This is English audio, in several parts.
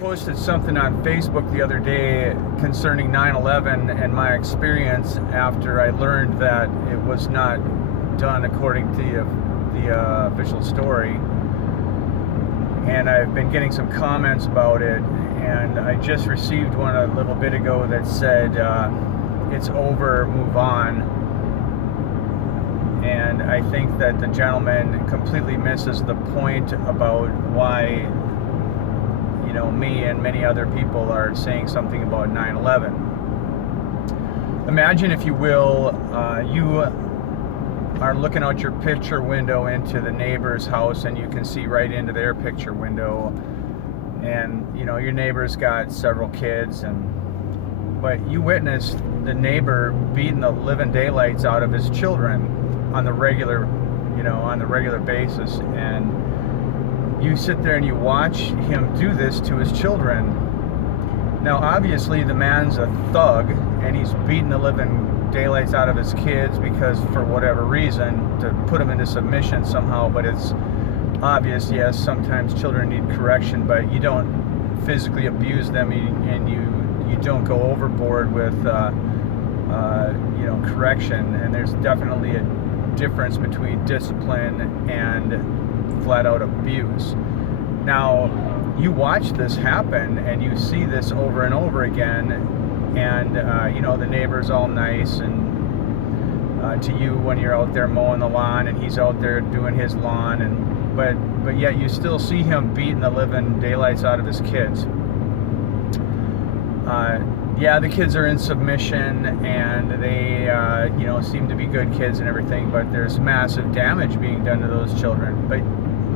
posted something on Facebook the other day concerning 9/11 and my experience after I learned that it was not done according to the official story. And I've been getting some comments about it, and I just received one a little bit ago that said, it's over, move on. And I think that the gentleman completely misses the point about why, me and many other people are saying something about 9/11. Imagine, if you will, you are looking out your picture window into the neighbor's house, and you can see right into their picture window, and your neighbor's got several kids, but you witnessed the neighbor beating the living daylights out of his children on the regular basis, and you sit there and you watch him do this to his children. Now, obviously, the man's a thug, and he's beating the living daylights out of his kids because, for whatever reason, to put them into submission somehow. But it's obvious, yes, sometimes children need correction, but you don't physically abuse them, and you don't go overboard with correction. And there's definitely a difference between discipline and flat out abuse. Now, you watch this happen, and you see this over and over again, and the neighbor's all nice and to you when you're out there mowing the lawn, and he's out there doing his lawn, but yet you still see him beating the living daylights out of his kids. The kids are in submission, and they seem to be good kids and everything, but there's massive damage being done to those children. But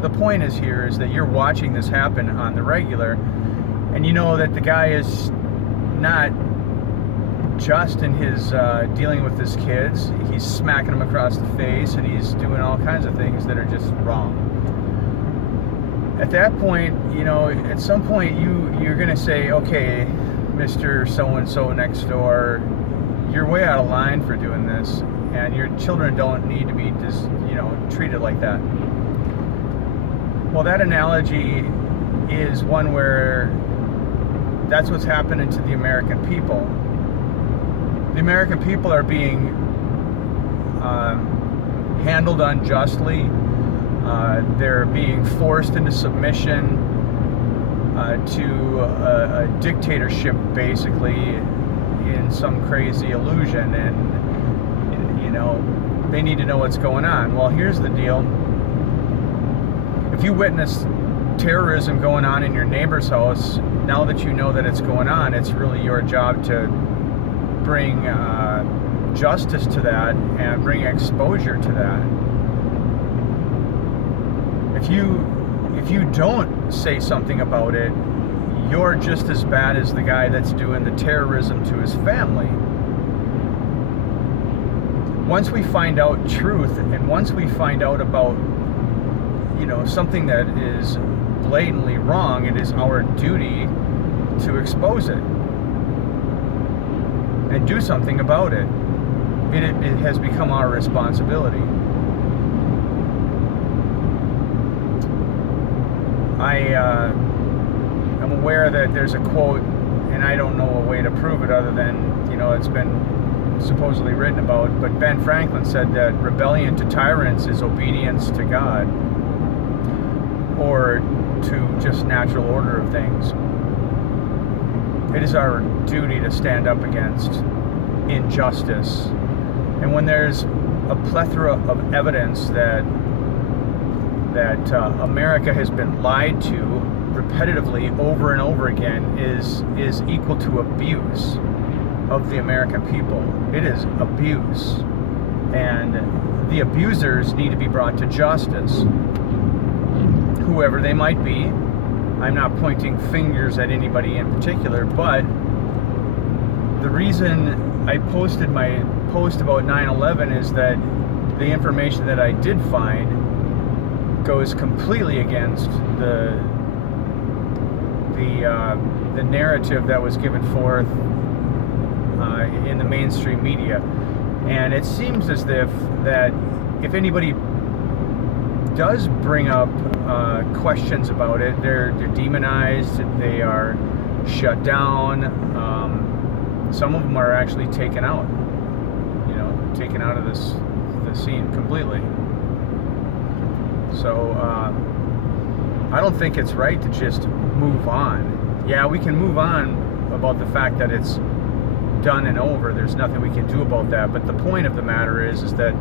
the point is that you're watching this happen on the regular, and you know that the guy is not just in his dealing with his kids. He's smacking them across the face, and he's doing all kinds of things that are just wrong. At that point, at some point you're going to say, okay, Mr. So-and-so next door, you're way out of line for doing this, and your children don't need to be just, treated like that. Well, that analogy is one where that's what's happening to the American people. The American people are being handled unjustly. They're being forced into submission to a dictatorship, basically, in some crazy illusion, and they need to know what's going on. Well, here's the deal. If you witness terrorism going on in your neighbor's house, now that you know that it's going on, it's really your job to bring justice to that and bring exposure to that. If you don't say something about it, you're just as bad as the guy that's doing the terrorism to his family. Once we find out truth, and once we find out about something that is blatantly wrong, it is our duty to expose it and do something about it. It has become our responsibility. I'm aware that there's a quote, and I don't know a way to prove it other than, it's been supposedly written about, but Ben Franklin said that rebellion to tyrants is obedience to God, or to just natural order of things. It is our duty to stand up against injustice. And when there's a plethora of evidence that America has been lied to repetitively over and over again, is equal to abuse of the American people. It is abuse. And the abusers need to be brought to justice, whoever they might be. I'm not pointing fingers at anybody in particular, but the reason I posted my post about 9/11 is that the information that I did find goes completely against the narrative that was given forth in the mainstream media. And it seems as if anybody does bring up questions about it. They're demonized. They are shut down. Some of them are actually taken out. Taken out of the scene completely. So I don't think it's right to just move on. Yeah, we can move on about the fact that it's done and over. There's nothing we can do about that. But the point of the matter is that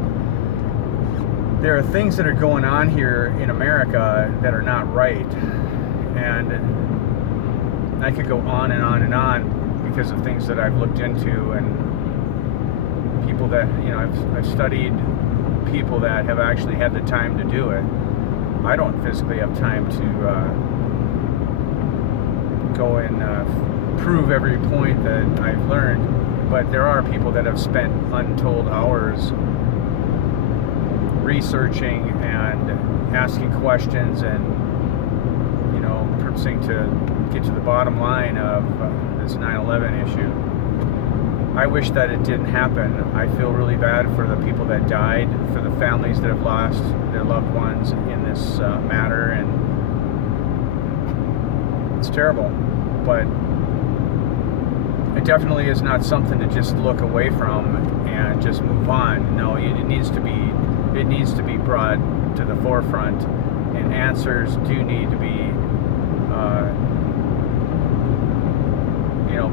there are things that are going on here in America that are not right. And I could go on and on and on because of things that I've looked into and people that, I've studied people that have actually had the time to do it. I don't physically have time to go and prove every point that I've learned, but there are people that have spent untold hours researching and asking questions and purposing to get to the bottom line of this 9/11 issue. I wish that it didn't happen. I feel really bad for the people that died, for the families that have lost their loved ones in this matter, and it's terrible. But it definitely is not something to just look away from and just move on. No, it needs to be brought to the forefront, and answers do need to be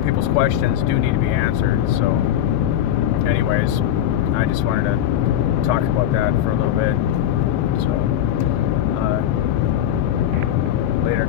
people's questions do need to be answered. So anyways, I just wanted to talk about that for a little bit. So later.